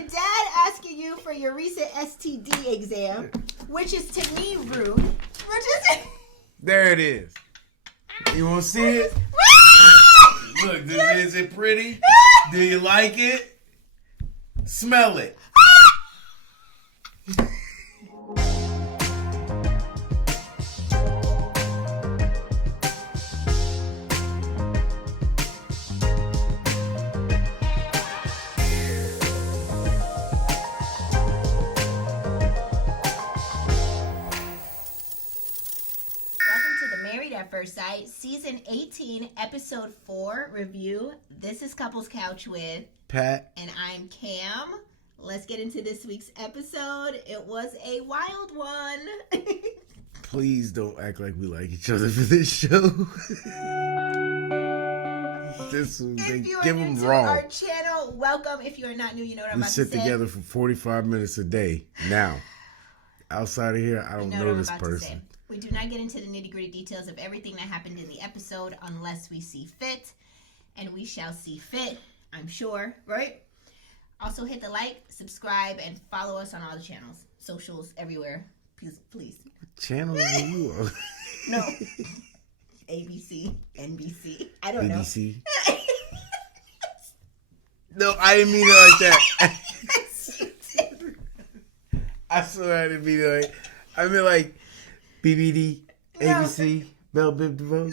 the dad asking you for your recent STD exam, which is to me rude. Which is There it is. You want to see it? Look, is it pretty? Do you like it? Smell it. Married at First Sight, Season 18, Episode 4 review. This is Couples Couch with Pat. And I'm Cam. Let's get into this week's episode. It was a wild one. Please don't act like we like each other for this show. This one, they give them wrong. Our channel, welcome. If you are not new, you know what I'm about to say. We sit together for 45 minutes a day now. Outside of here, I don't know this person. We do not get into the nitty-gritty details of everything that happened in the episode unless we see fit. And we shall see fit, I'm sure, right? Also hit the like, subscribe, and follow us on all the channels. Socials, everywhere. Please. What channel are you on? No. ABC, NBC. I don't BBC. Know. No, I didn't mean it like that. I swear I didn't mean it like... I mean like... BBD, ABC, Bell Bib DeVoe,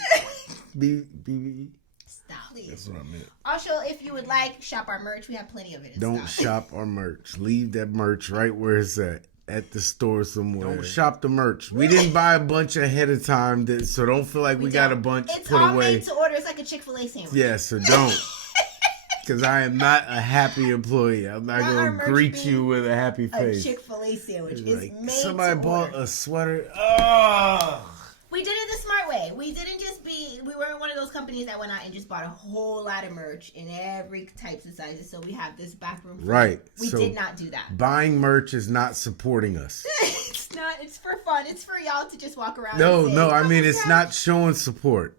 BBD. Stop. Please. That's what I meant. Also, if you would like, shop our merch. We have plenty of it. Don't shop our merch. Leave that merch right where it's at the store somewhere. Don't shop the merch. We didn't buy a bunch ahead of time, so don't feel like we got a bunch it's put all away. Made to order. It's like a Chick-fil-A sandwich. Yeah, so don't. Because I am not a happy employee. I'm not going to greet you with a happy face. A Chick-fil-A sandwich is like, made somebody to bought order. a sweater. Oh. We did it the smart way. We weren't one of those companies that went out and just bought a whole lot of merch in every types of sizes. So we have this bathroom. Right. We did not do that. Buying merch is not supporting us. It's not. It's for fun. It's for y'all to just walk around. No, and say, I mean, it's not showing support.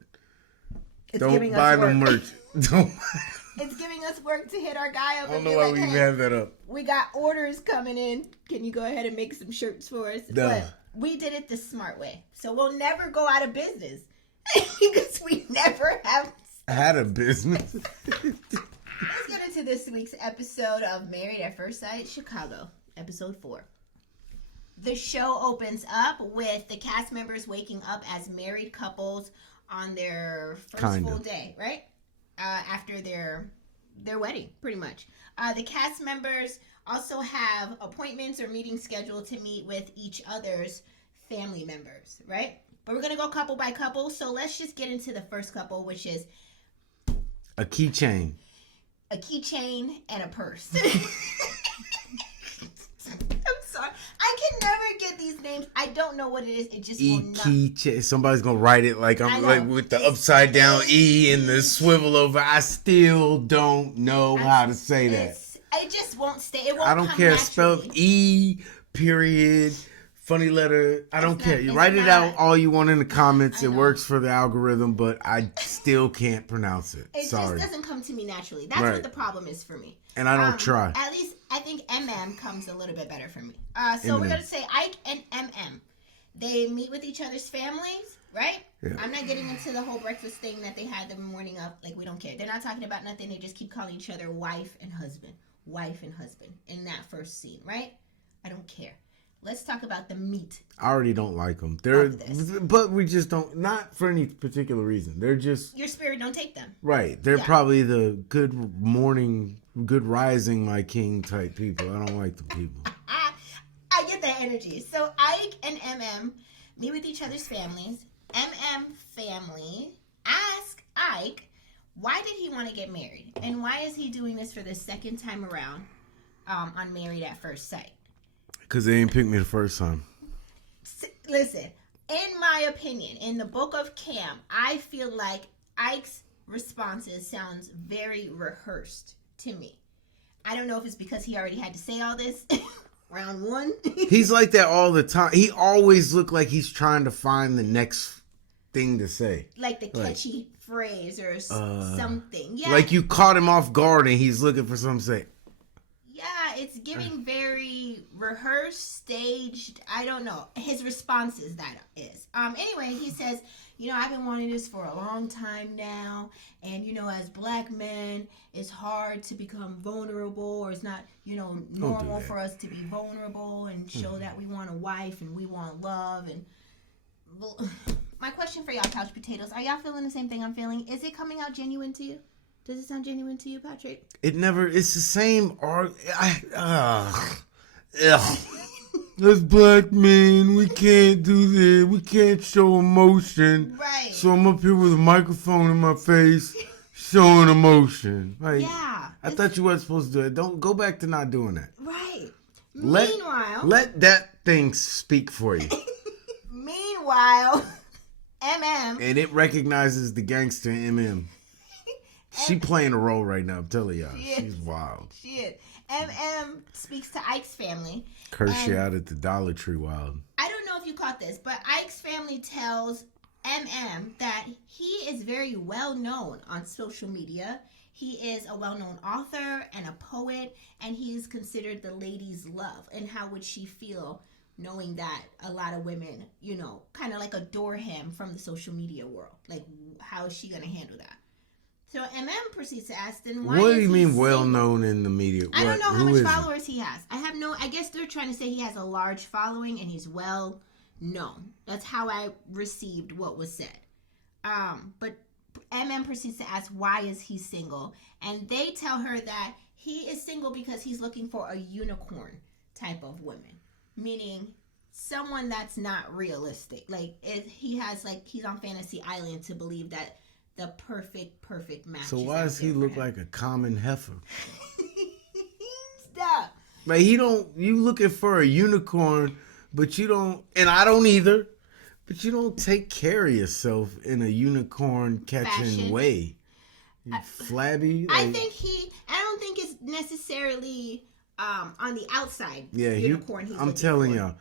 It's don't buy no merch. Don't. It's giving us work to hit our guy up. I don't know why we even have that up. We got orders coming in. Can you go ahead and make some shirts for us? No. But we did it the smart way. So we'll never go out of business. Because we never have had a business. Let's get into this week's episode of Married at First Sight, Chicago, episode 4. The show opens up with the cast members waking up as married couples on their first full day, right? After their wedding, pretty much. The cast members also have appointments or meetings scheduled to meet with each other's family members, right? But we're going to go couple by couple, so let's just get into the first couple, which is... a keychain. A keychain and a purse. I'm sorry. I can never get these names. I don't know what it is. It just will not. Keychain. Somebody's gonna write it like I'm like with the upside down E and the swivel over. I still don't know how to say that. It just won't stay. It won't. I don't care. Naturally. Spell E period. Funny letter. I don't care. You write it out all you want in the comments. It works for the algorithm, but I still can't pronounce it. It Sorry. just doesn't come to me naturally. That's what the problem is for me. And I don't try. At least I think MM comes a little bit better for me. So we're going to say Ike and Emem. They meet with each other's families, right? Yeah. I'm not getting into the whole breakfast thing that they had the morning of. Like, we don't care. They're not talking about nothing. They just keep calling each other wife and husband. Wife and husband in that first scene, right? I don't care. Let's talk about the meat. I already don't like them. But we just don't. Not for any particular reason. They're just your spirit don't take them. Right. They're probably the good morning, good rising, my king type people. I don't like the people. I get that energy. So Ike and MM meet with each other's families. MM family ask Ike, why did he want to get married, and why is he doing this for the second time around on Married at First Sight? Because they didn't pick me the first time. Listen, in my opinion, in the book of Cam, I feel like Ike's responses sounds very rehearsed to me. I don't know if it's because he already had to say all this round one. He's like that all the time. He always look like he's trying to find the next thing to say. Like the catchy phrase or something. Yeah. Like you caught him off guard and he's looking for something to say. Yeah, it's giving very rehearsed, staged. I don't know. His responses, that is. Anyway, he says, I've been wanting this for a long time now. And, as black men, it's hard to become vulnerable, or it's not, normal for us to be vulnerable and show that we want a wife and we want love. And my question for y'all, couch potatoes, are y'all feeling the same thing I'm feeling? Is it coming out genuine to you? Does it sound genuine to you, Patrick? It's the same art. As black men, we can't do this. We can't show emotion. Right. So I'm up here with a microphone in my face, showing emotion. Like, yeah. I thought you weren't supposed to do it. Don't go back to not doing that. Right. Meanwhile, let that thing speak for you. Meanwhile, MM. And it recognizes the gangster MM. She playing a role right now. I'm telling y'all. She's wild. She is. MM speaks to Ike's family. Curse you out at the Dollar Tree wild. I don't know if you caught this, but Ike's family tells MM that he is very well known on social media. He is a well-known author and a poet, and he is considered the lady's love. And how would she feel knowing that a lot of women, kind of like adore him from the social media world? Like, how is she going to handle that? So MM proceeds to ask, then why what is do you mean single? well known in the media? I don't know how much followers he has. I guess they're trying to say he has a large following and he's well known. That's how I received what was said. But MM proceeds to ask, why is he single? And they tell her that he is single because he's looking for a unicorn type of woman. Meaning someone that's not realistic. Like, he's on Fantasy Island to believe that the perfect match. So why does he look like a common heifer? Stop. Like, you looking for a unicorn, but you don't, and I don't either, but you don't take care of yourself in a unicorn catching way. Flabby. I don't think it's necessarily on the outside. Yeah, unicorn. I'm telling y'all,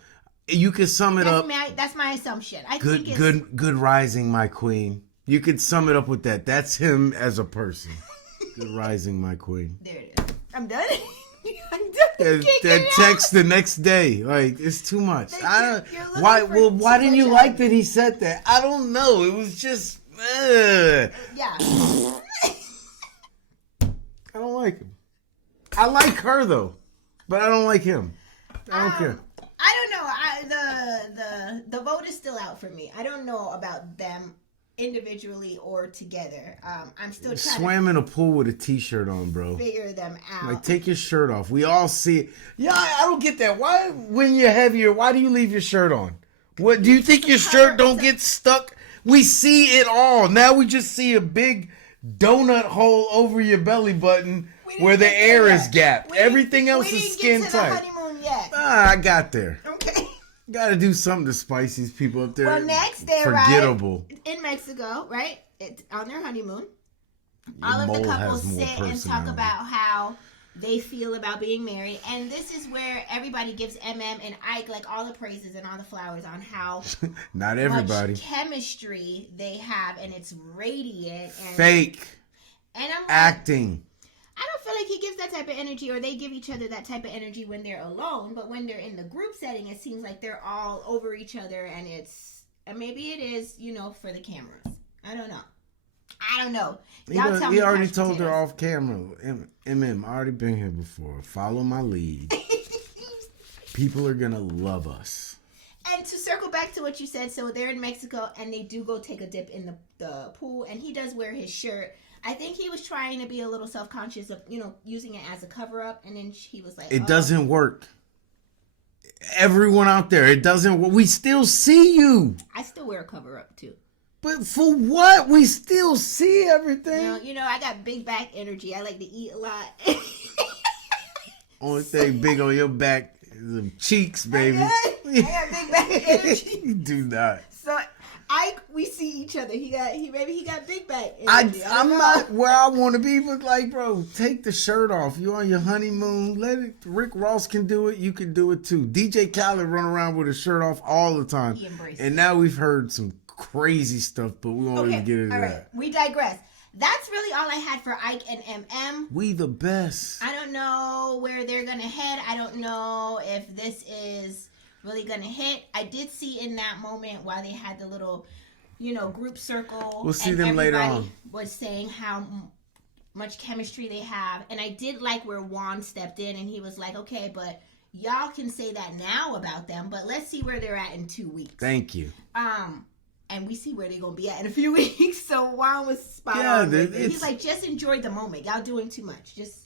you can sum it up. That's my assumption. Good rising, my queen. You could sum it up with that. That's him as a person. Good rising, my queen. There it is. I'm done. That text the next day, like, it's too much. Why didn't you like that he said that? I don't know. It was just. Yeah. I don't like him. I like her though, but I don't like him. I don't care. I don't know. The vote is still out for me. I don't know about them individually or together. I'm still trying swam in a pool with a t-shirt on, bro. Figure them out. Like, take your shirt off. We all see it. Yeah, I don't get that. Why, when you're heavier, why do you leave your shirt on? What do you think your shirt don't get stuck? We see it all. Now we just see a big donut hole over your belly button where the air is gapped. Everything else is skin tight. We didn't get to the honeymoon yet. I got there. Okay. Got to do something to spice these people up there. Well, next they forgettable. Arrive in Mexico, right? It's on their honeymoon. All of the couples sit and talk about how they feel about being married, and this is where everybody gives MM and Ike like all the praises and all the flowers on how not everybody much chemistry they have, and it's radiant and fake, and I'm like, acting. I don't feel like he gives that type of energy, or they give each other that type of energy when they're alone. But when they're in the group setting, it seems like they're all over each other, and maybe it is, for the cameras. I don't know. Y'all tell me. He already told her off camera. I already been here before. Follow my lead. People are gonna love us. And to circle back to what you said, so they're in Mexico, and they do go take a dip in the pool, and he does wear his shirt. I think he was trying to be a little self-conscious of, using it as a cover-up, and then he was like, it doesn't work. Everyone out there, it doesn't work. We still see you. I still wear a cover-up, too. But for what? We still see everything. I got big back energy. I like to eat a lot. Only thing big on your back is them cheeks, baby. I got big back energy. You do not. So we see each other. He got big back energy. I'm not where I want to be, but like, bro, take the shirt off. You on your honeymoon? Let it. Rick Ross can do it. You can do it too. DJ Khaled run around with his shirt off all the time. He embraced and now we've heard some crazy stuff, but we won't even get into that. We digress. that's really all I had for Ike and Emem. We the best. I don't know where they're going to head. I don't know if this is really going to hit. I did see in that moment while they had the little, group circle. We'll see them later on. Was saying how much chemistry they have. And I did like where Juan stepped in and he was like, okay, but y'all can say that now about them, but let's see where they're at in 2 weeks. Thank you. And we see where they're going to be at in a few weeks. So Juan was spot on. He's like, just enjoy the moment. Y'all doing too much. Just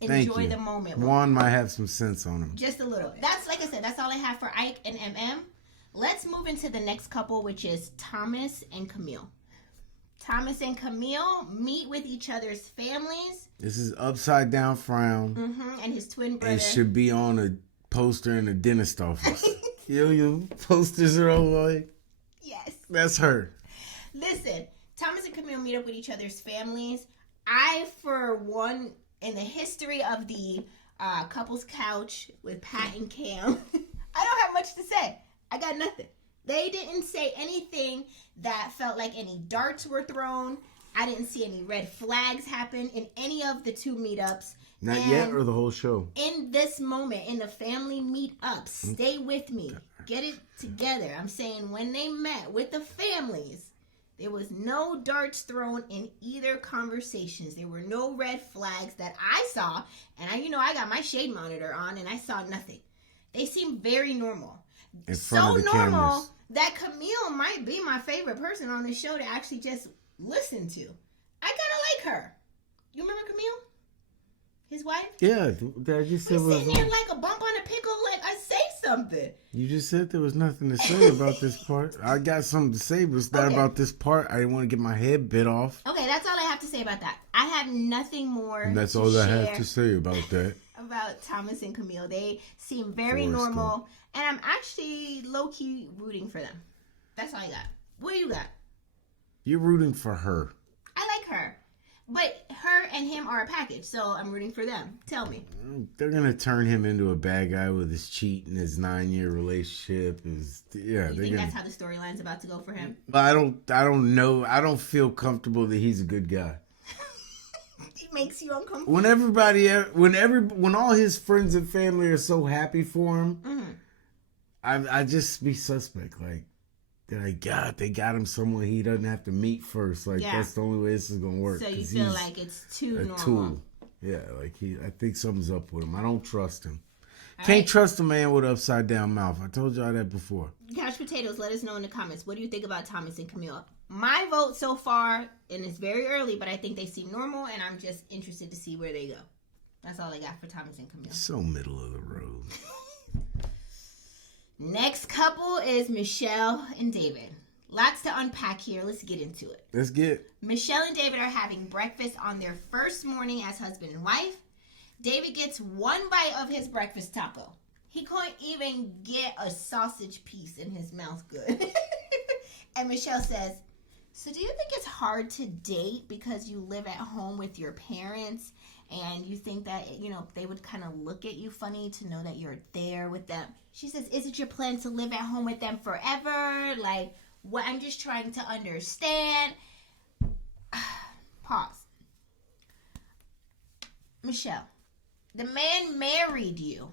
enjoy the moment. Juan might have some sense on him. Just a little. That's, like I said, that's all I have for Ike and Emem. Let's move into the next couple, which is Thomas and Camille. Thomas and Camille meet with each other's families. This is upside down frown. Mm-hmm. And his twin brother. It should be on a poster in the dentist office. Your posters are all like... Yes. That's her. Listen, Thomas and Camille meet up with each other's families. I, for one, in the history of the couple's couch with Pat and Cam, I don't have much to say. I got nothing. They didn't say anything that felt like any darts were thrown. I didn't see any red flags happen in any of the two meetups. Not yet, or the whole show? In this moment, in the family meetups, stay with me. Get it together. I'm saying when they met with the families, there was no darts thrown in either conversations. There were no red flags that I saw. And I got my shade monitor on and I saw nothing. They seemed very normal. In front of the normal cameras. That Camille might be my favorite person on this show to actually just listen to. I kind of like her. You remember Camille? His wife? Yeah, I just said was sitting there like a bump on a pickle. Like, I say something. You just said there was nothing to say about this part. I got something to say, but it's not about this part. I didn't want to get my head bit off. Okay, that's all I have to say about that. I have nothing more. And that's all I have to say about that. About Thomas and Camille. They seem very normal. And I'm actually low-key rooting for them. That's all I got. What do you got? You're rooting for her. I like her. But her and him are a package, so I'm rooting for them. Tell me. They're going to turn him into a bad guy with his cheating, his 9-year relationship. You think that's how the storyline's about to go for him? But I don't know. I don't feel comfortable that he's a good guy. It makes you uncomfortable. When all his friends and family are so happy for him, I just be suspect. Like, God, they got him someone he doesn't have to meet first. Like, that's the only way this is gonna work. So you feel like it's too normal. Tool. Yeah, like I think something's up with him. I don't trust him. Can't trust a man with an upside down mouth. I told y'all that before. Couch Potatoes, let us know in the comments. What do you think about Thomas and Camille? My vote so far, and it's very early, but I think they seem normal, and I'm just interested to see where they go. That's all I got for Thomas and Camille. So middle of the road. Next couple is Michelle and David. Lots to unpack here. Let's get into it. Let's get. Michelle and David are having breakfast on their first morning as husband and wife. David gets one bite of his breakfast taco. He couldn't even get a sausage piece in his mouth good. And Michelle says, so do you think it's hard to date because you live at home with your parents and you think that, they would kind of look at you funny to know that you're there with them? She says, is it your plan to live at home with them forever? Like, what? I'm just trying to understand. Pause. Michelle, the man married you.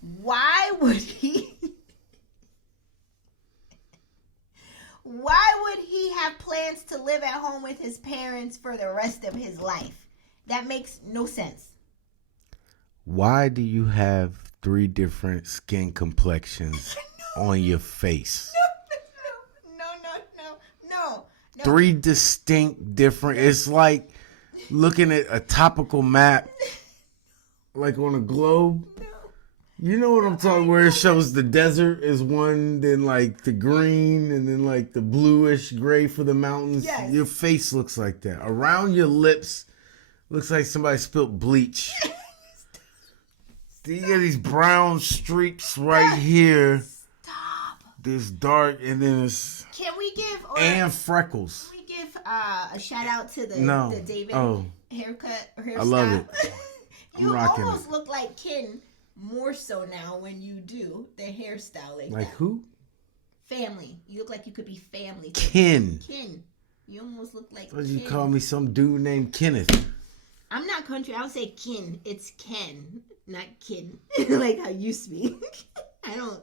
Why would he... Why would he have plans to live at home with his parents for the rest of his life? That makes no sense. Why do you have 3 different skin complexions on your face? No. 3 distinct different. It's like looking at a topical map, like on a globe. You know what I'm talking, where it shows the desert is one, then like the green, and then like the bluish gray for the mountains. Yes. Your face looks like that. Around your lips, looks like somebody spilled bleach. You got these brown streaks right here. Stop. This dark, and then it's... Can we give... and freckles. Can we give a shout out to the David haircut or hairstyle? I love it. You almost look like Ken. More so now when you do the hairstyle like that. Who? Family. You look like you could be family. Ken. You almost look like Why'd you Ken. call me some dude named Kenneth? I'm not country. I would say Ken. It's Ken, not Kin. Like how you speak. I don't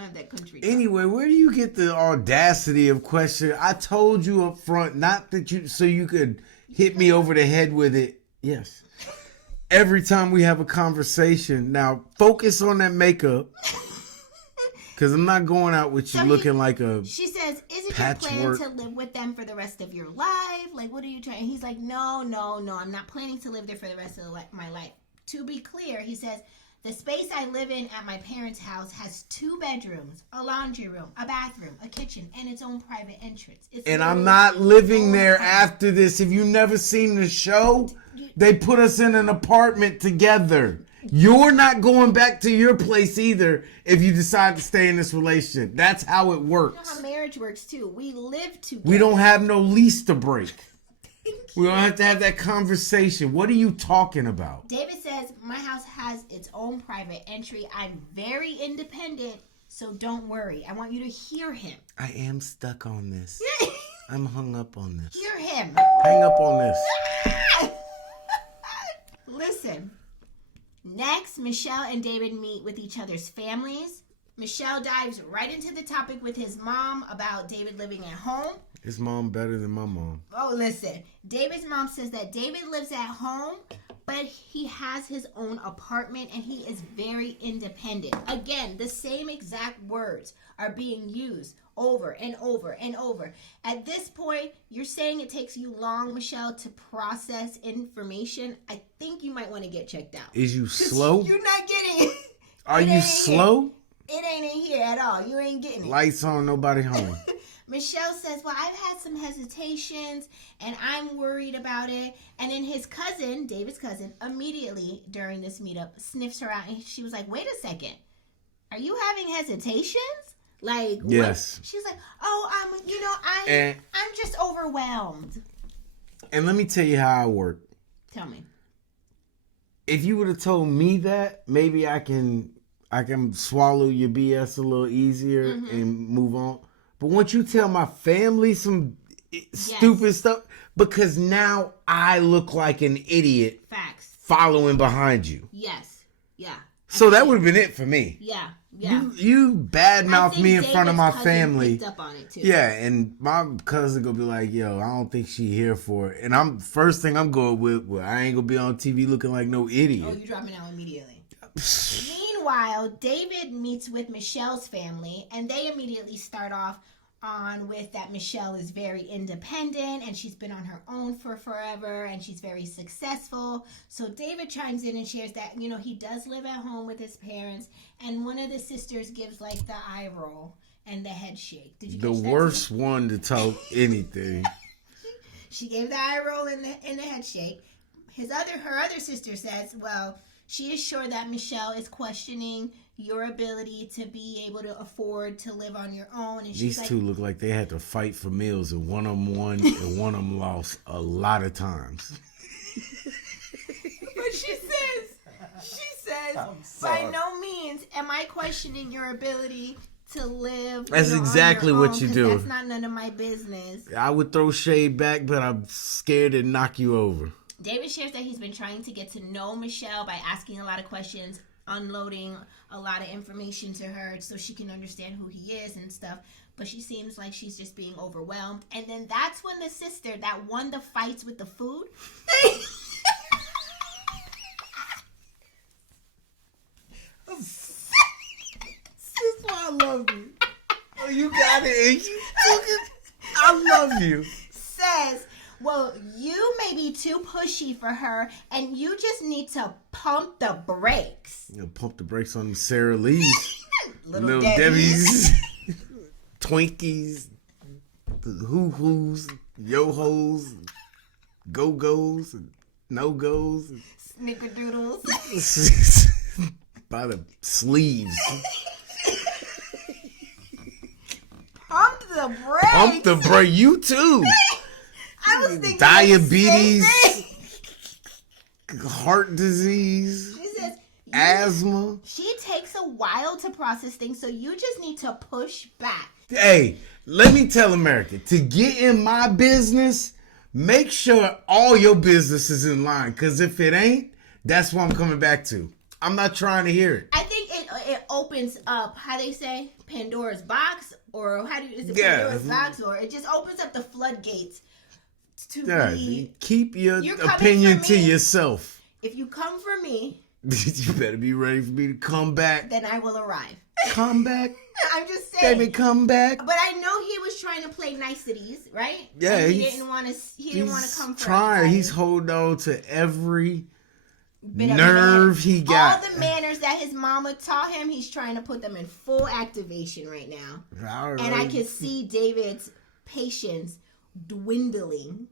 have that country. Anyway, where do you get the audacity of question? I told you up front, not that you could hit me over the head with it. Yes. Every time we have a conversation, now focus on that makeup. Because I'm not going out with you looking like a She says, is it patchwork. your plan to live with them for the rest of your life? Like, what are you trying? He's like, no. I'm not planning to live there for the rest of my life. To be clear, he says, the space I live in at my parents' house has 2 bedrooms, a laundry room, a bathroom, a kitchen, and its own private entrance. And I'm not living there after this. If you've never seen the show, they put us in an apartment together. You're not going back to your place either if you decide to stay in this relationship. That's how it works. You know how marriage works too. We live together. We don't have no lease to break. We don't have to have that conversation. What are you talking about? David says, my house has its own private entry. I'm very independent, so don't worry. I want you to hear him. I am stuck on this. I'm hung up on this. Hear him. Hang up on this. Listen. Next, Michelle and David meet with each other's families. Michelle dives right into the topic with his mom about David living at home. His mom better than my mom. Oh, listen. David's mom says that David lives at home, but he has his own apartment and he is very independent. Again, the same exact words are being used over and over and over. At this point, you're saying it takes you long, Michelle, to process information. I think you might want to get checked out. Is you slow? You're not getting it. Are you slow? It ain't in here at all. You ain't getting it. Lights on, nobody home. Michelle says, well, I've had some hesitations and I'm worried about it. And then his cousin, David's cousin, immediately during this meetup sniffs her out and she was like, wait a second. Are you having hesitations? Like, yes. What? She's like, oh, I'm just overwhelmed. And let me tell you how I work. Tell me. If you would have told me that, maybe I can swallow your BS a little easier and move on. But once you tell my family some stupid stuff, because now I look like an idiot. Facts. Following behind you. Yes. Yeah. So that would have been it for me. Yeah. You badmouth me in front of my David's family. picked up on it too. Yeah, and my cousin gonna be like, yo, I don't think she here for it. And first thing I'm going with, well, I ain't gonna be on TV looking like no idiot. Oh, you dropping out immediately. Meanwhile, David meets with Michelle's family, and they immediately start off with that Michelle is very independent and she's been on her own for forever and she's very successful. So David chimes in and shares that, he does live at home with his parents, and one of the sisters gives like the eye roll and the head shake. Did you catch that? The worst one to talk anything. She gave the eye roll and the head shake. Her other sister says, well, she is sure that Michelle is questioning your ability to be able to afford to live on your own. And these two look like they had to fight for meals, and one of them won and one of them lost a lot of times. But she says, by no means am I questioning your ability to live. That's exactly on your what own, you do. That's not none of my business. I would throw shade back, but I'm scared to knock you over. David shares that he's been trying to get to know Michelle by asking a lot of questions, unloading a lot of information to her so she can understand who he is and stuff. But she seems like she's just being overwhelmed. And then that's when the sister that won the fights with the food. That's why I love you. Oh, you got it. I love you. Says, well, you may be too pushy for her, and you just need to pump the brakes. Pump the brakes on them Sara Lee's. Little Debbie's. Twinkies. The hoo-hoos. Yo-hos. Go-go's. No-go's. Snickerdoodles. By the sleeves. Pump the brakes. Pump the brake. You too. I was thinking diabetes, heart disease. She says, asthma. She takes a while to process things, so you just need to push back. Hey, let me tell America, to get in my business, make sure all your business is in line. Because if it ain't, that's what I'm coming back to. I'm not trying to hear it. I think it opens up, how they say, Pandora's box, or is it Pandora's box, or it just opens up the floodgates to be. Keep your opinion to yourself. If you come for me, you better be ready for me to come back. Then I will arrive. Come back. I'm just saying. Baby, come back. But I know he was trying to play niceties, right? Yeah, and he didn't want to come for trying. anybody. He's holding on to every nerve he got. All the manners that his mama taught him, he's trying to put them in full activation right now. And I can see David's patience dwindling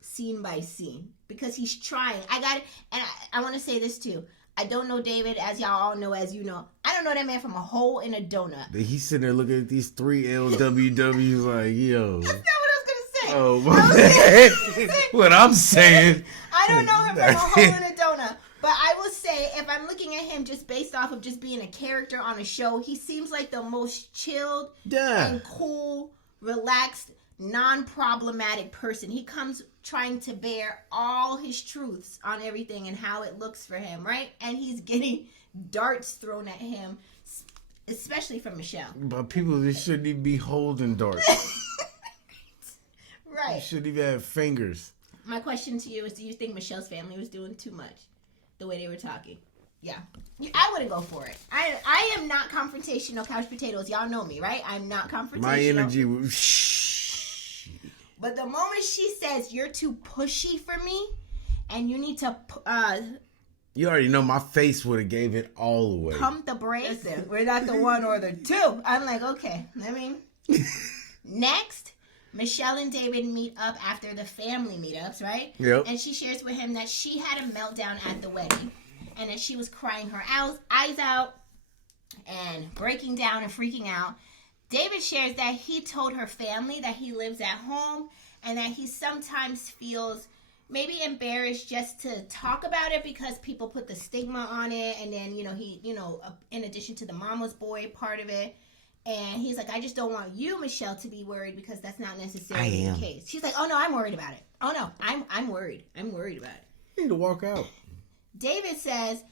scene by scene because he's trying. I want to say this too. I don't know David, as y'all all know, as you know. I don't know that man from a hole in a donut. He's sitting there looking at these 3 LWWs like, yo. That's not what I was going to say. Oh, what I'm saying. I don't know him from a hole in a donut. But I will say, if I'm looking at him just based off of just being a character on a show, he seems like the most chilled and cool, relaxed, non-problematic person. He comes trying to bear all his truths on everything and how it looks for him, right? And he's getting darts thrown at him, especially from Michelle. But people, they shouldn't even be holding darts. Right. They shouldn't even have fingers. My question to you is, do you think Michelle's family was doing too much the way they were talking? Yeah. I wouldn't go for it. I am not confrontational couch potatoes. Y'all know me, right? I'm not confrontational. My energy was... But the moment she says, you're too pushy for me, and you need to... you already know my face would have gave it all away. Pump the brakes. Listen, we're not the one or the two. I'm like, okay. Next, Michelle and David meet up after the family meetups, right? Yep. And she shares with him that she had a meltdown at the wedding, and that she was crying her eyes out and breaking down and freaking out. David shares that he told her family that he lives at home and that he sometimes feels maybe embarrassed just to talk about it because people put the stigma on it. And then, he, in addition to the mama's boy part of it. And he's like, I just don't want you, Michelle, to be worried because that's not necessarily the case. She's like, oh, no, I'm worried about it. Oh, no, I'm worried. I'm worried about it. You need to walk out. David says,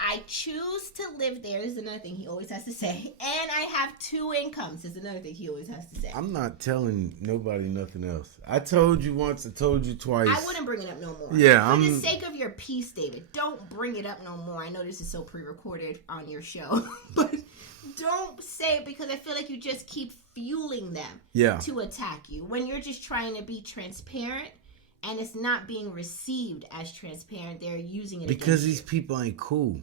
I choose to live there. This is another thing he always has to say. And I have 2 incomes. This is another thing he always has to say. I'm not telling nobody nothing else. I told you once. I told you twice. I wouldn't bring it up no more. Yeah, For the sake of your peace, David, don't bring it up no more. I know this is so pre-recorded on your show. But don't say it because I feel like you just keep fueling them to attack you. When you're just trying to be transparent. And it's not being received as transparent. They're using it because these people ain't cool.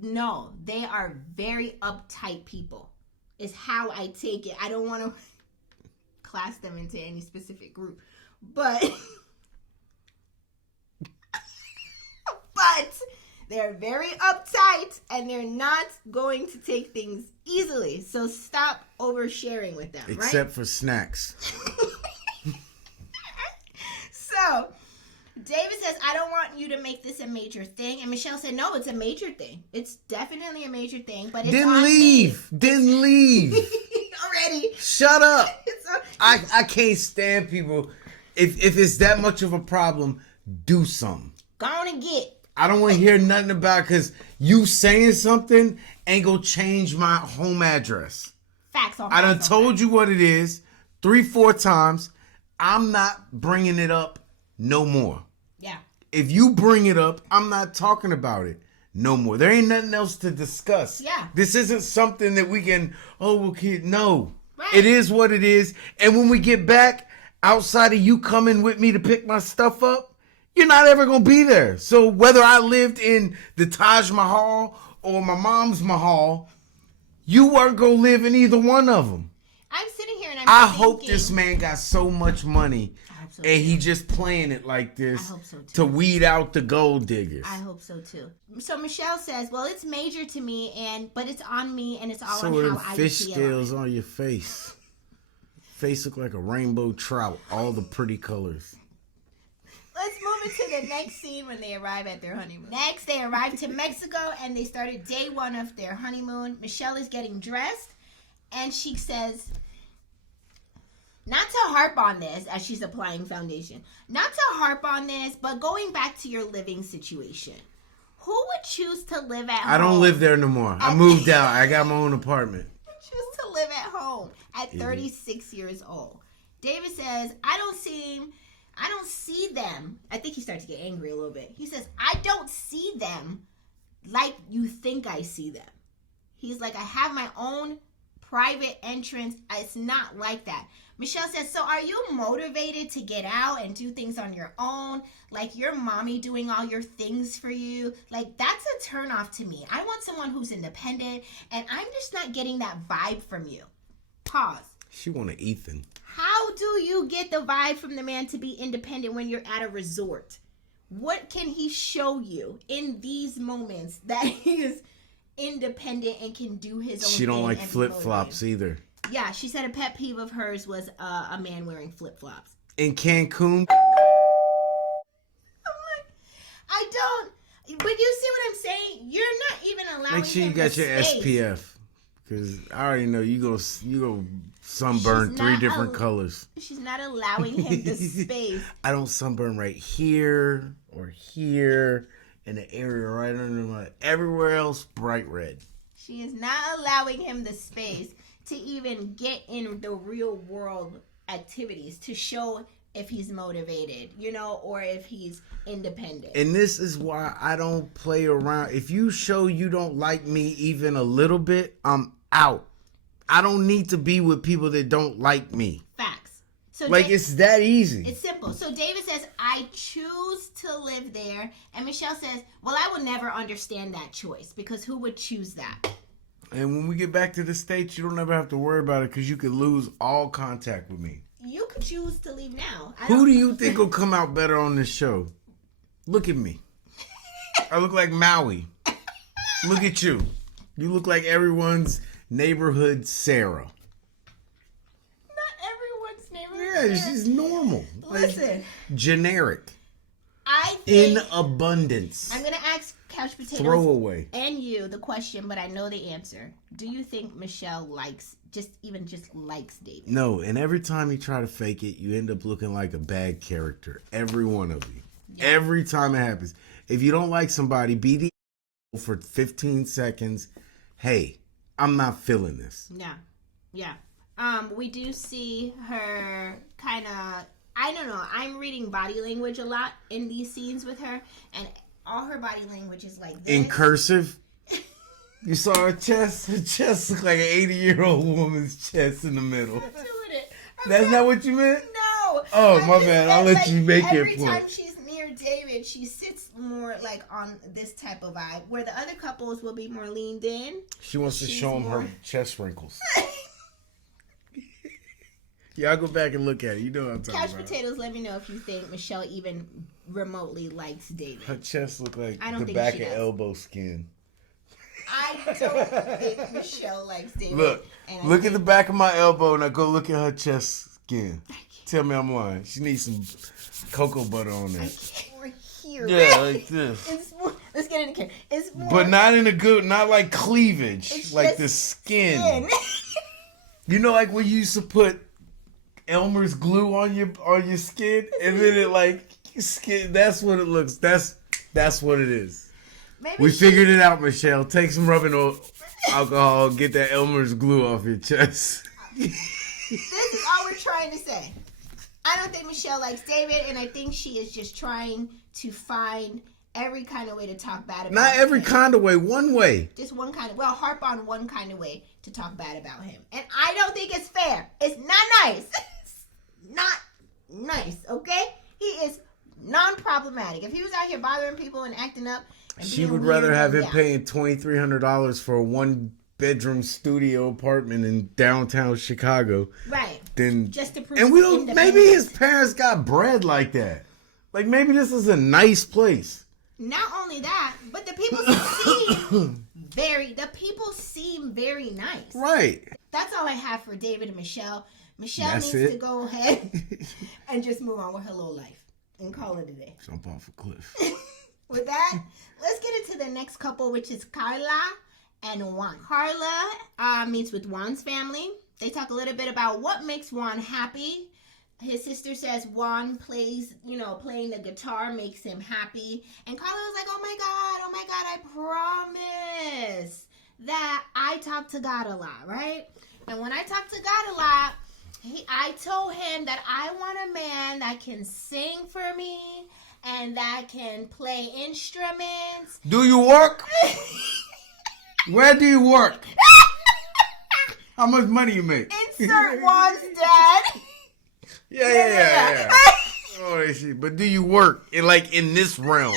No, they are very uptight people. Is how I take it. I don't want to class them into any specific group, but they're very uptight and they're not going to take things easily. So stop oversharing with them. Except for snacks. So, David says, I don't want you to make this a major thing. And Michelle said, no, it's a major thing. It's definitely a major thing, but it's Didn't leave. Already. Shut up. I can't stand people. If it's that much of a problem, do something. Go on and get. I don't want to hear nothing about it because you saying something ain't going to change my home address. Facts on I done told you what it is 3-4 times. I'm not bringing it up no more. Yeah. If you bring it up, I'm not talking about it no more. There ain't nothing else to discuss. Yeah. This isn't something that we can, no. Right. It is what it is. And when we get back, outside of you coming with me to pick my stuff up, you're not ever going to be there. So whether I lived in the Taj Mahal or my mom's Mahal, you weren't going to live in either one of them. I'm sitting here and I hope this man got so much money and he just playing it like this to weed out the gold diggers. I hope so too. So Michelle says, well, it's major to me, but it's on me and it's all so on them how I fish feel. scales on your face look like a rainbow trout, all the pretty colors. Let's move into the next scene when they arrive at their honeymoon. Next, they arrive to Mexico and they started day one of their honeymoon. Michelle is getting dressed and she says, not to harp on this as she's applying foundation, not to harp on this, but going back to your living situation. Who would choose to live at home? I don't live there no more. I moved out. I got my own apartment. Choose to live at home at 36 years old. David says, I don't see them. I think he starts to get angry a little bit. He says, I don't see them like you think I see them. He's like, I have my own private entrance. It's not like that. Michelle says, so are you motivated to get out and do things on your own? Like your mommy doing all your things for you? Like that's a turnoff to me. I want someone who's independent and I'm just not getting that vibe from you. Pause. She wanted Ethan. How do you get the vibe from the man to be independent when you're at a resort? What can he show you in these moments that he is independent and can do his own thing? She don't like flip-flops either. Yeah, she said a pet peeve of hers was a man wearing flip-flops. In Cancun? I'm like, I don't. But you see what I'm saying? You're not even allowing Make sure you him got the your space. SPF. Because I already know you go sunburn She's 3 not different colors. She's not allowing him the space. I don't sunburn right here or here in the area right under my... Everywhere else, bright red. She is not allowing him the space to even get in the real world activities to show if he's motivated, or if he's independent. And this is why I don't play around. If you show you don't like me even a little bit, I'm out. I don't need to be with people that don't like me. Facts. So it's that easy. It's simple. So David says, I choose to live there. And Michelle says, well, I will never understand that choice because who would choose that? And when we get back to the States, you don't ever have to worry about it because you could lose all contact with me. You could choose to leave now. Who do you think will come out better on this show? Look at me. I look like Maui. Look at you. You look like everyone's neighborhood Sarah. Not everyone's neighborhood Yeah, Sarah. she's normal. Listen. Generic. I think... In abundance. I'm going to ask Couch Potatoes Throwaway. and you the question, but I know the answer. Do you think Michelle just likes David? No, and every time you try to fake it, you end up looking like a bad character. Every one of you. Yeah. Every time it happens. If you don't like somebody, be the for 15 seconds. Hey, I'm not feeling this. Yeah. We do see her kind of, I don't know, I'm reading body language a lot in these scenes with her, and all her body language is like this. In cursive? You saw her chest? Her chest looked like an 80-year-old woman's chest in the middle. That's not what you meant? No. Oh, my bad. I'll let you make your point. Every time she's near David, she sits more like on this type of vibe, where the other couples will be more leaned in. She wants to show him her chest wrinkles. Yeah, I'll go back and look at it. You know what I'm talking about. Couch Potatoes, let me know if you think Michelle even remotely likes David. Her chest look like the back of elbow skin. I don't think Michelle likes David. Look at the back of my elbow and I go look at her chest skin. Tell me I'm lying. She needs some cocoa butter on there. I can't hear. Yeah, like this. It's more, let's get in the camera. It's more, but not in a good, not like cleavage. It's like the skin. You know, like when you used to put Elmer's glue on your skin, and then it like skin. That's what it looks. That's what it is. We figured it out, Michelle. Take some rubbing alcohol, get that Elmer's glue off your chest. This is all we're trying to say. I don't think Michelle likes David, and I think she is just trying to find every kind of way to talk bad about him. Not every kind of way, one way. Just one kind of, harp on one kind of way to talk bad about him. And I don't think it's fair. It's not nice. It's not nice, okay? He is non-problematic. If he was out here bothering people and acting up, she would rather have him paying $2,300 for a one-bedroom studio apartment in downtown Chicago, right? Than just to prove. And we don't. Maybe his parents got bread like that. Like maybe this is a nice place. Not only that, but the people seem very nice. Right. That's all I have for David and Michelle. Michelle needs to go ahead and just move on with her little life. and call it a day. Jump off a cliff. With that, let's get into the next couple, which is Carla and Juan. Carla meets with Juan's family. They talk a little bit about what makes Juan happy. His sister says Juan playing the guitar makes him happy. And Carla was like, oh my God, I promise that I talk to God a lot, right? And when I talk to God a lot, I told him that I want a man that can sing for me and that can play instruments. Do you work? Where do you work? How much money you make? Insert Juan's dad. Yeah. Oh, but do you work in this realm?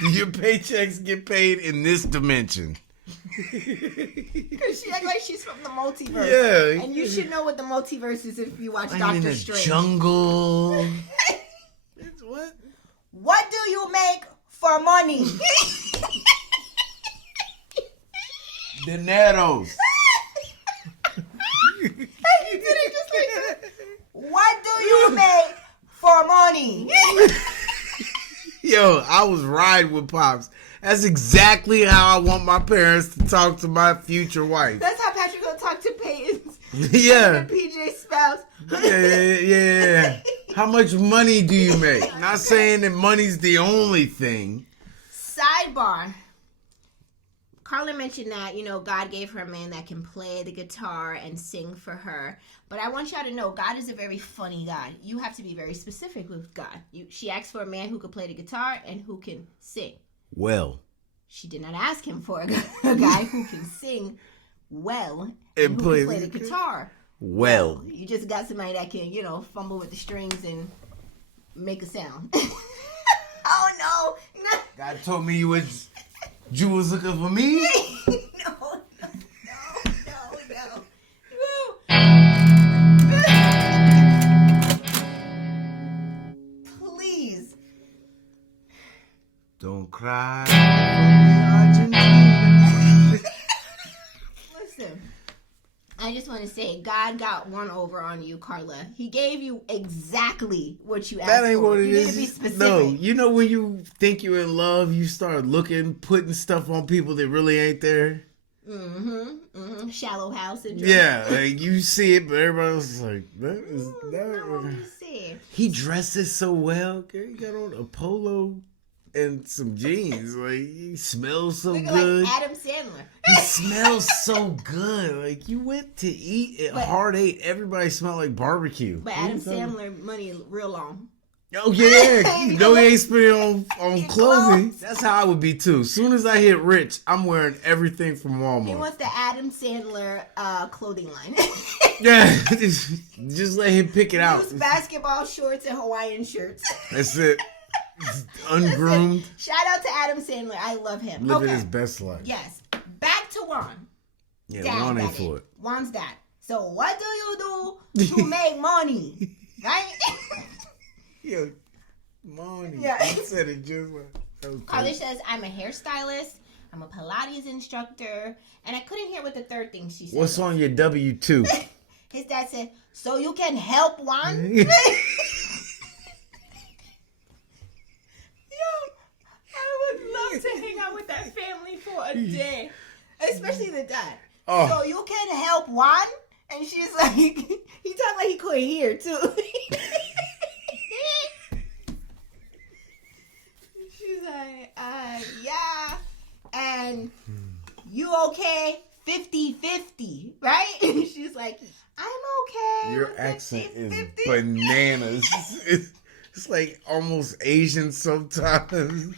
Do your paychecks get paid in this dimension? Because she acts like she's from the multiverse. Yeah. And you should know what the multiverse is if you watch I'm Doctor in a Strange. jungle. What? What do you make for money? Dineros. You did it just like that. What do you make for money? Yo, I was riding with Pops. That's exactly how I want my parents to talk to my future wife. That's how Patrick gonna talk to Peyton's Yeah. PJ's spouse. Yeah. How much money do you make? Not saying that money's the only thing. Sidebar. Carla mentioned that, God gave her a man that can play the guitar and sing for her. But I want y'all to know, God is a very funny God. You have to be very specific with God. She asked for a man who could play the guitar and who can sing. Well. She did not ask him for a guy who can sing well and who can play the guitar. Well. You just got somebody that can, fumble with the strings and make a sound. Oh, no. God told me you was looking for me? No. Please. Don't cry for me, Argentina. Listen, I just want to say, God got one over on you, Carla. He gave you exactly what you asked for. That ain't what it is. You need to be specific. No, when you think you're in love, you start putting stuff on people that really ain't there. Shallow house syndrome. Yeah, like you see it, but everybody else is like, that is Not what we said. He dresses so well. He got on a polo and some jeans. Like, he smells so good. Like Adam Sandler. He smells so good. Like, you went to eat at Hard Eight. Everybody smelled like barbecue. But Adam Sandler money real long. Oh, yeah. You know he ain't spending on clothing. That's how I would be, too. As soon as I hit rich, I'm wearing everything from Walmart. He wants the Adam Sandler clothing line. Yeah. Just let him pick it out. Loose basketball shorts and Hawaiian shirts. That's it. Ungroomed. Shout out to Adam Sandler. I love him. Living his best life. Yes. Back to Juan. Yeah, Dad, Juan ain't for it. Juan's dad. So what do you do to make money? Right? Yo, money. Yeah. You said it just like... Carly says, I'm a hairstylist. I'm a Pilates instructor. And I couldn't hear what the third thing she said. What's on your W-2? His dad said, so you can help Juan? To hang out with that family for a day, especially the dad. Oh. So you can help Juan, and she's like, he talked like he couldn't hear too. She's like, yeah, and you okay? 50-50, right? And she's like, I'm okay. Your accent is bananas. It's like almost Asian sometimes.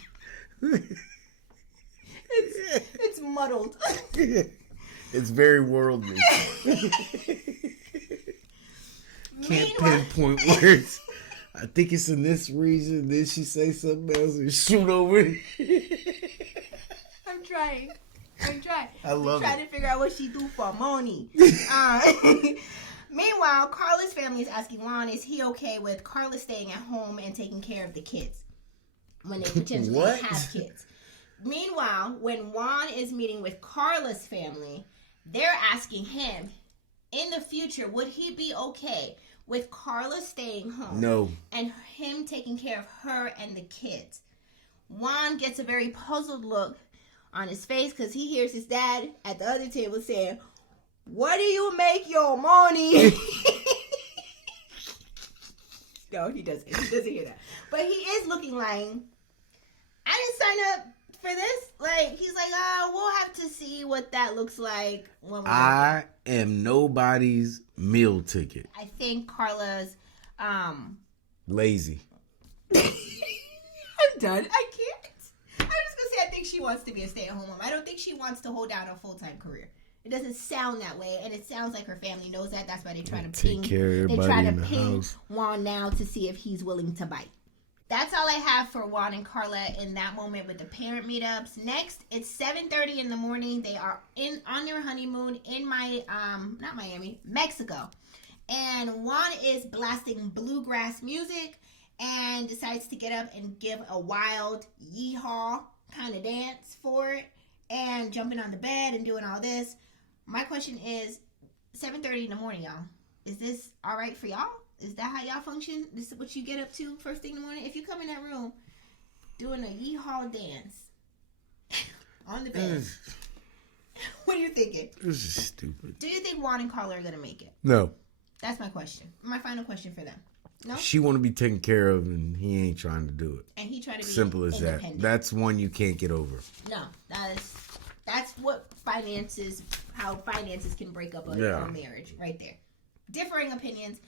It's muddled. It's very worldly. Can't pinpoint words. I think it's in this region. Then she say something else and shoot over it. I'm trying. I love I'm trying it. to figure out what she do for money. Meanwhile, Carla's family is asking Juan, is he okay with Carla staying at home and taking care of the kids when they potentially have kids? Meanwhile, when Juan is meeting with Carla's family, they're asking him, in the future, would he be okay with Carla staying home. No. And him taking care of her and the kids. Juan gets a very puzzled look on his face because he hears his dad at the other table saying, "What do you make your money?" No, he doesn't. He doesn't hear that. But he is looking like, I didn't sign up for this. Like, he's like, we'll have to see what that looks like when we I am nobody's meal ticket. I think Carla's Lazy. I'm done. I can't. I'm just gonna say I think she wants to be a stay-at-home mom. I don't think she wants to hold down a full-time career. It doesn't sound that way, and it sounds like her family knows that. That's why they try to ping. They try to ping Juan now to see if he's willing to bite. That's all I have for Juan and Carla in that moment with the parent meetups. Next, it's 7:30 in the morning. They are on their honeymoon in not Miami, Mexico. And Juan is blasting bluegrass music and decides to get up and give a wild yeehaw kind of dance for it and jumping on the bed and doing all this. My question is, 7:30 in the morning, y'all. Is this all right for y'all? Is that how y'all function? This is what you get up to first thing in the morning? If you come in that room doing a yeehaw dance on the bed, what are you thinking? This is stupid. Do you think Juan and Carla are going to make it? No. That's my question. My final question for them. No? She want to be taken care of, and he ain't trying to do it. And he tried to be simple as that. That's one you can't get over. No, that's what how finances can break up a marriage right there. Differing opinions.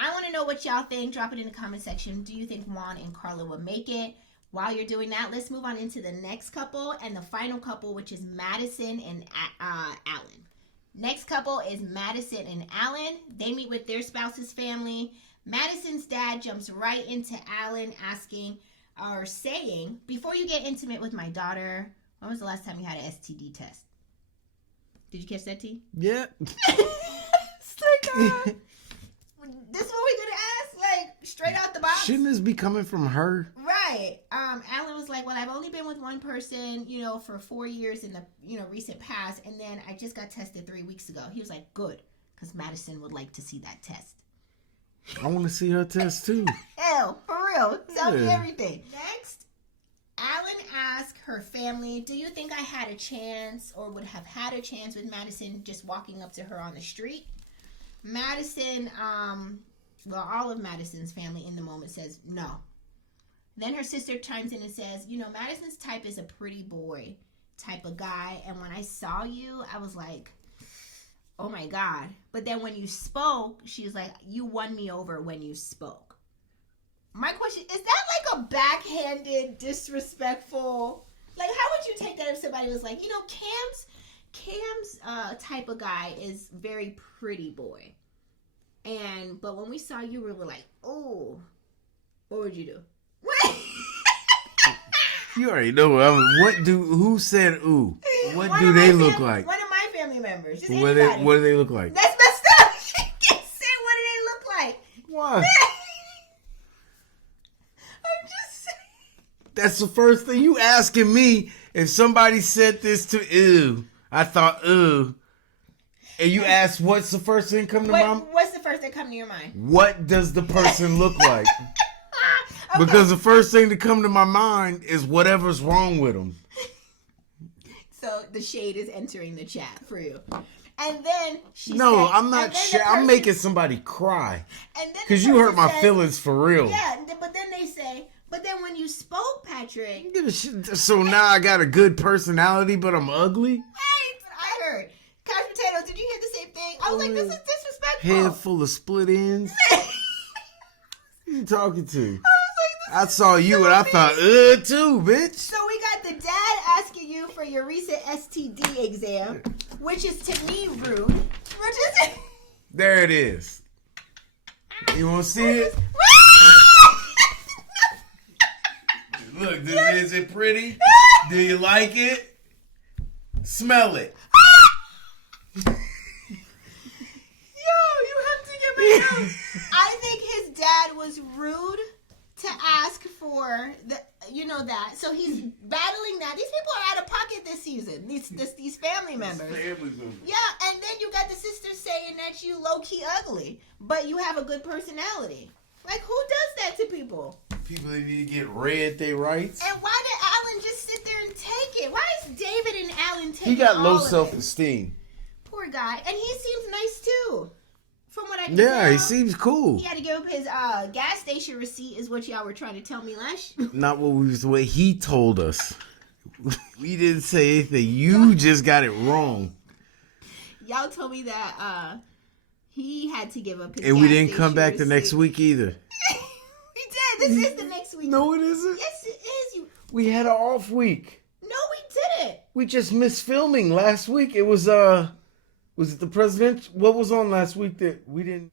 I want to know what y'all think. Drop it in the comment section. Do you think Juan and Carla will make it? While you're doing that, let's move on into the next couple and the final couple, which is Madison and Allan. Next couple is Madison and Allan. They meet with their spouse's family. Madison's dad jumps right into Allan saying, "Before you get intimate with my daughter, when was the last time you had an STD test?" Did you catch that, T? Yeah. This is what we're going to ask, like, straight out the box. Shouldn't this be coming from her? Right. Allan was like, "Well, I've only been with one person, for 4 years in the, recent past. And then I just got tested 3 weeks ago." He was like, "Good, because Madison would like to see that test." I want to see her test, too. Hell, for real. Tell me everything. Next, Allan asked her family, "Do you think I had a chance or would have had a chance with Madison just walking up to her on the street?" Madison, all of Madison's family in the moment says no. Then her sister chimes in and says, "Madison's type is a pretty boy type of guy. And when I saw you, I was like, oh my God. But then when you spoke," she was like, "you won me over when you spoke." My question, is that like a backhanded, disrespectful, like how would you take that if somebody was like, Cam's type of guy is very pretty boy. But when we saw you, we were like, oh, what would you do? You already know who said ooh? What do they look like? One of my family members. Just what do they look like? That's messed up. You can't say what do they look like. Why? I'm just saying. That's the first thing you asking me. If somebody said this to ew, I thought ew. And you asked what's the first thing come to mind? What's the first thing come to your mind? What does the person look like? Okay. Because the first thing to come to my mind is whatever's wrong with them. So the shade is entering the chat for you. And then she said, I'm not. I'm making somebody cry. Because you hurt my feelings for real. Yeah, but then they say, "But then when you spoke, Patrick." So now I got a good personality, but I'm ugly? I heard. Couch Potato, did you hear the same thing? I was like, this is disrespectful. Head full of split ends. Who you talking to? I was like, I saw you and I thought, too, bitch. So we got the dad asking you for your recent STD exam, which is to me rude. Which is it? There it is. You want to see it? Look, is it pretty? Do you like it? Smell it. Yo, you have to get me out. I think his dad was rude to ask for that. So he's battling that. These people are out of pocket this season. These family members. Yeah, and then you got the sister saying that you low key ugly, but you have a good personality. Like, who does that to people? People that need to get read their rights. And why did Allan just sit there and take it? Why is David and Allan taking it? He got low self-esteem. Poor guy, and he seems nice too. From what I can Yeah, tell, he seems cool. He had to give up his gas station receipt, is what y'all were trying to tell me last. Not what he told us. We didn't say anything. You just got it wrong. Y'all told me that he had to give up his. And gas we didn't come back receipt. the next week either. We did. This is the next week. No, it isn't. Yes, it is. We had an off week. No, we didn't. We just missed filming last week. It was it the president? What was on last week that we didn't?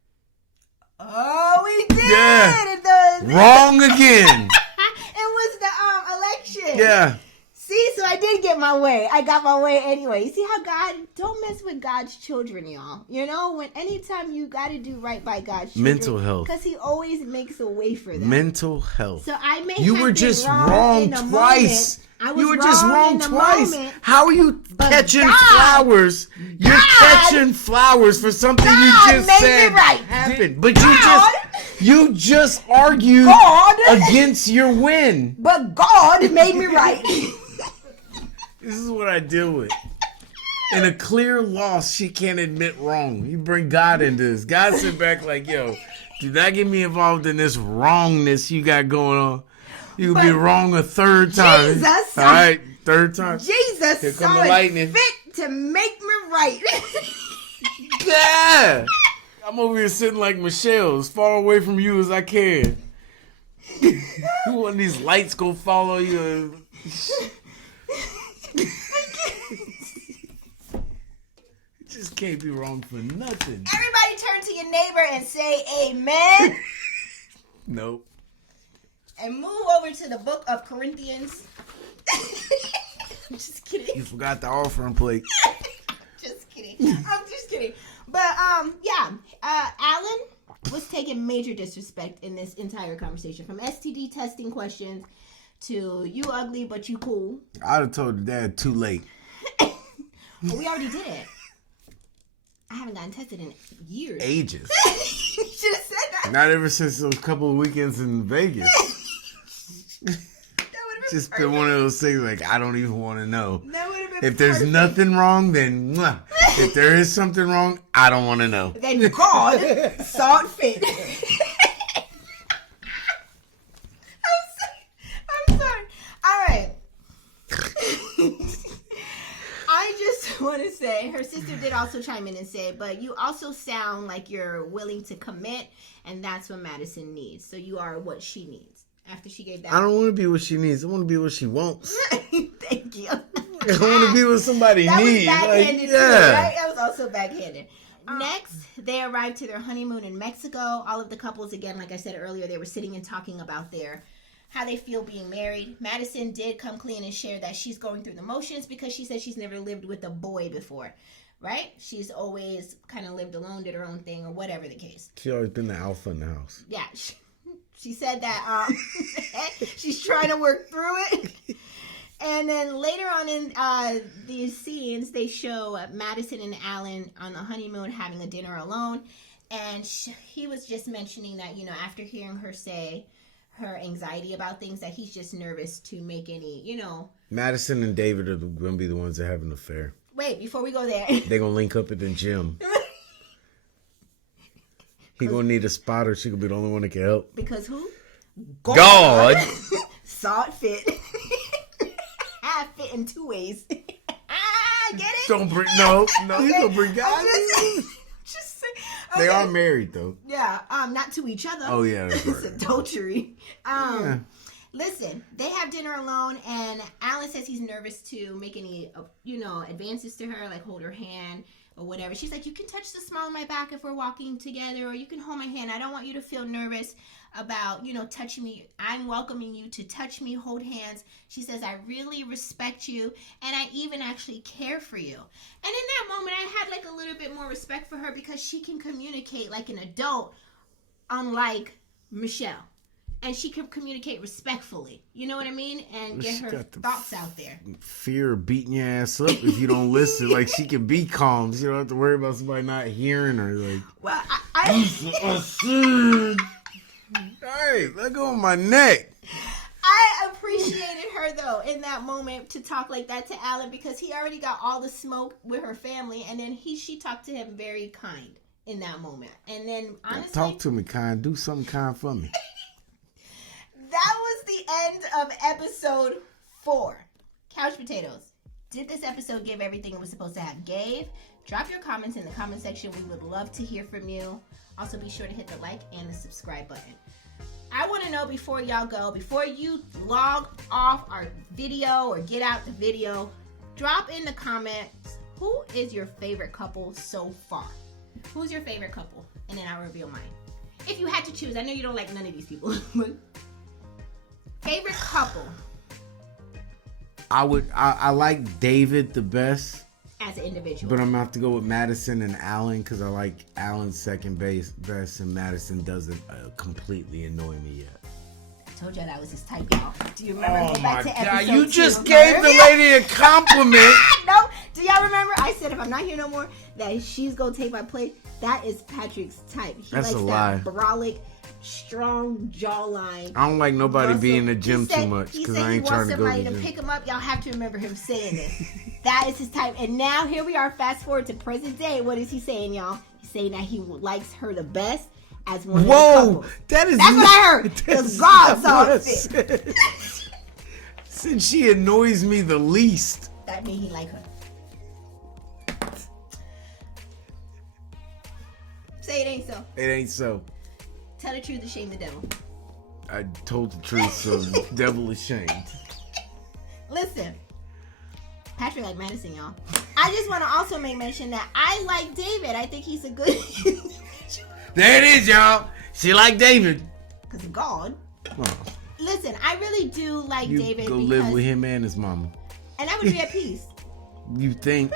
Oh, we did. Yeah. Wrong again. It was the election. Yeah. See, so I did get my way. I got my way anyway. You see how God, don't mess with God's children, y'all. You know, anytime you got to do right by God's children. Mental health. Because he always makes a way for them. Mental health. So I may You have were been just wrong wrong twice. You were just wrong twice. Moment, How are you catching God, flowers? You're catching flowers for something you just made said me right. happened. But you just argued against your win. But God made me right. This is what I deal with. In a clear loss, she can't admit wrong. You bring God into this. God sit back like, yo, do not get me involved in this wrongness you got going on. You'll be wrong a third time. Jesus. All right, third time. Jesus Here come saw the lightning. it fit to make me right. Yeah. I'm over here sitting like Michelle, as far away from you as I can. One of these lights go follow you. Just can't be wrong for nothing. Everybody turn to your neighbor and say amen. Nope. And move over to the book of Corinthians. I'm just kidding. You forgot the offering plate. Just kidding. I'm just kidding. But Allan was taking major disrespect in this entire conversation, from STD testing questions to you ugly but you cool. I'd have told the dad too late. Well, we already did it. I haven't gotten tested in years. Ages. You should have said that. Not ever since those couple of weekends in Vegas. Just been one of those things like, I don't even want to know. That would have been If there's nothing wrong, then mwah. If there is something wrong, I don't want to know. Then God saw it fit. I'm sorry. All right. I just want to say, her sister did also chime in and say, but you also sound like you're willing to commit, and that's what Madison needs. So you are what she needs. After she gave that. I don't want to be what she needs. I want to be what she wants. Thank you. I want to be what somebody that needs. That was backhanded too, yeah. right? That was also backhanded. Next, they arrived to their honeymoon in Mexico. All of the couples, again, like I said earlier, they were sitting and talking about how they feel being married. Madison did come clean and share that she's going through the motions because she said she's never lived with a boy before, right? She's always kind of lived alone, did her own thing, or whatever the case. She always been the alpha in the house. Yeah, she said that she's trying to work through it. And then later on in these scenes, they show Madison and Allan on the honeymoon having a dinner alone. And he was just mentioning that, after hearing her say her anxiety about things, that he's just nervous to make any, Madison and David are going to be the ones that have an affair. Wait, before we go there. They're going to link up at the gym. He going to need a spotter. She going to be the only one that can help. Because who? God. Saw it fit. I fit in two ways. Get it? Don't bring, no. Okay. You don't bring God. Just say, okay. They are married, though. Yeah, not to each other. Oh, yeah, that's right. It's adultery. Yeah. Listen, they have dinner alone, and Allan says he's nervous to make any, advances to her, like hold her hand or whatever. She's like, you can touch the small of my back if we're walking together, or you can hold my hand. I don't want you to feel nervous about, touching me. I'm welcoming you to touch me, hold hands. She says, I really respect you, and I even actually care for you. And in that moment, I had like a little bit more respect for her because she can communicate like an adult, unlike Michelle. and she can communicate respectfully. You know what I mean? And get She her got the thoughts out there. Fear of beating your ass up if you don't listen. Like, she can be calm. You don't have to worry about somebody not hearing her. Like, Well, hey, let go of my neck. I appreciated her though in that moment to talk like that to Allan, because he already got all the smoke with her family, and then she talked to him very kind in that moment. And then honestly, Talk to me kind. Do something kind for me. that was the end of episode 4. Couch Potatoes. Did this episode give everything it was supposed to have? Gave? Drop your comments in the comment section. We would love to hear from you. Also, be sure to hit the like and the subscribe button. I want to know, before y'all go, before you log off our video or get out the video, drop in the comments, who is your favorite couple so far? Who's your favorite couple? And then I'll reveal mine. If you had to choose, I know you don't like none of these people. Favorite couple I like David the best, as an individual. but I'm gonna have to go with Madison and Allan, because I like Allan's second best, and Madison doesn't completely annoy me yet. I told y'all that was his type, y'all. Do you remember? Oh Go my back to God! episode You 2, just okay? gave the lady a compliment. No, do y'all remember? I said if I'm not here no more, that she's gonna take my place. That is Patrick's type. He That's likes a lie. that brolic, strong jawline. I don't like nobody muscle. being in the gym He said- too much, he because said I ain't he trying wants to go to somebody the to gym. pick him up. Y'all have to remember him saying this. That is his type. And now here we are, fast forward to present day. What is he saying, y'all? He's saying that he likes her the best as one of the Whoa, couples. that is That's what I heard. Because God saw it fit. Since she annoys me the least. That means he like her. Say it ain't so. It ain't so. Tell the truth to shame the devil. I told the truth, so the devil is shamed. Listen, Patrick like Madison, y'all. I just want to also make mention that I like David. I think he's a good There it is, y'all. She like David. because of God. Oh, Listen, I really do like you David go because, live with him and his mama. and I would be at peace. You think?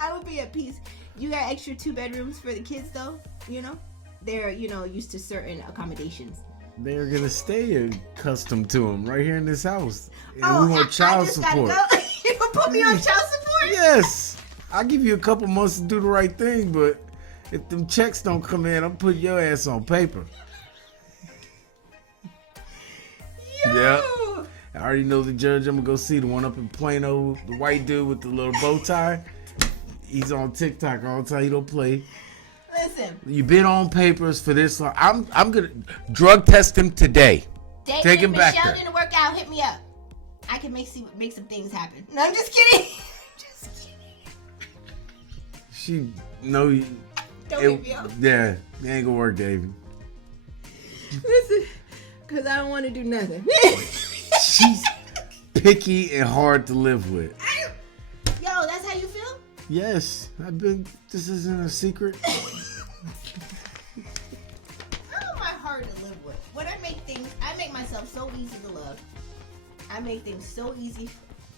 I would be at peace. You got extra 2 bedrooms for the kids, though. You know, they're used to certain accommodations. They're gonna stay accustomed to him right here in this house. And Oh, we want child just support. gotta go. You gonna put me on child support? Yes. I'll give you a couple months to do the right thing, but if them checks don't come in, I'm putting your ass on paper. Yo. Yep. I already know the judge I'm gonna go see, the one up in Plano, the white dude with the little bow tie. He's on TikTok all the time. He don't play. Listen, You been on papers for this long. I'm gonna drug test him today. David, Take him if back Michelle there. didn't work out, hit me up. I can make some things happen. No, I'm just kidding. Just kidding. Don't hit me up. Yeah, it ain't gonna work, David. Listen, because I don't want to do nothing. She's picky and hard to live with. Yo, that's how you feel? Yes, this isn't a secret. How am I hard to live with? When I make myself so easy to love. I make things so easy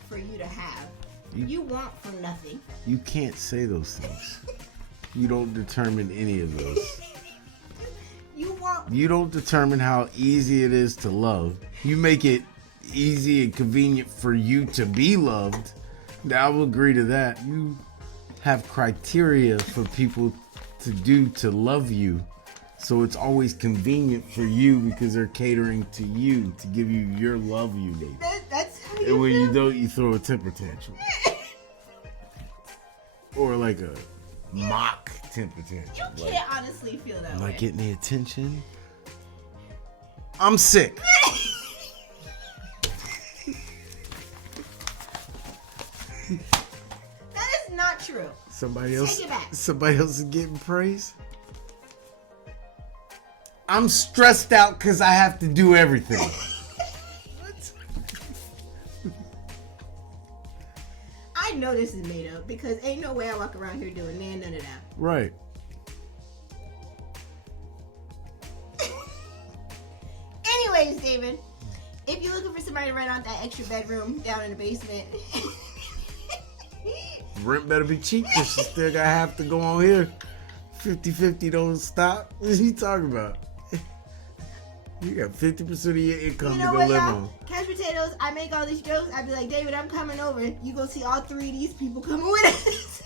for you to have. You want for nothing. You can't say those things. You don't determine any of those. You don't determine how easy it is to love. You make it easy and convenient for you to be loved. Now, I will agree to that. You have criteria for people to love you. So it's always convenient for you because they're catering to you to give you your love you need. That's how And when feel? you don't, you throw a temper tantrum. Or like a mock temper tantrum. You Like, can't honestly feel that am way. I getting the attention? I'm sick. That is not true. Somebody else. Take it back. Somebody else is getting praise. I'm stressed out because I have to do everything. I know this is made up because ain't no way I walk around here doing none of that. Right. Anyways, David, if you're looking for somebody to rent out that extra bedroom down in the basement, Rent better be cheap because she still got half to go on here. 50-50 don't stop. What are you talking about? You got 50% of your income You know to go what, live y'all? on. Couch potatoes, I make all these jokes. I be like, David, I'm coming over. You go see all 3 of these people coming with us.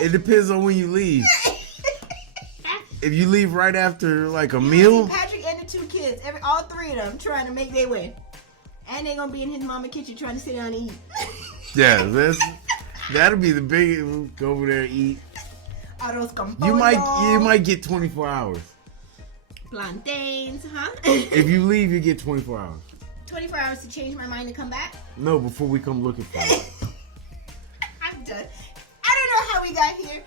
It depends on when you leave. If you leave right after like a You meal, see Patrick and the 2 kids, all 3 of them trying to make their way. And they gonna be in his mama kitchen trying to sit down and eat. yeah, that'll be the big. Go over there and eat. All those You might get 24 hours. plantains, huh? If you leave, you get 24 hours. 24 hours to change my mind to come back? No, before we come looking for it. I'm done. I don't know how we got here.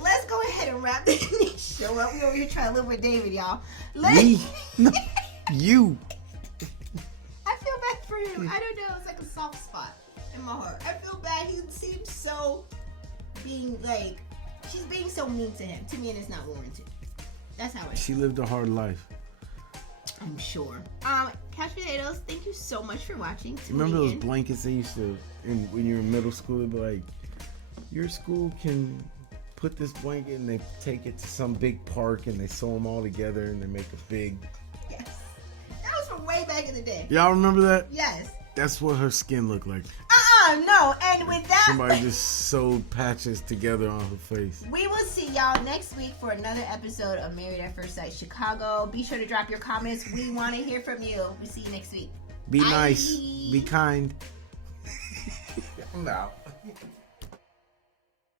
Let's go ahead and wrap this show up. We over here trying to live with David, y'all. Me? No, you. I feel bad for him. I don't know. It's like a soft spot in my heart. I feel bad. He seems so she's being so mean to him. To me, and it's not warranted. That's how I feel. She lived a hard life. I'm sure. Couch Potatoes, thank you so much for watching. Remember those blankets they used to, when you were in middle school, they'd be like, your school can put this blanket, and they take it to some big park and they sew them all together and they make a big. Yes. That was from way back in the day. Y'all remember that? Yes. That's what her skin looked like. No. And with that, Somebody just sewed patches together on her face. we will see y'all next week for another episode of Married at First Sight Chicago. Be sure to drop your comments. We want to hear from you. We'll see you next week. Be Bye. nice. Be kind. I'm out.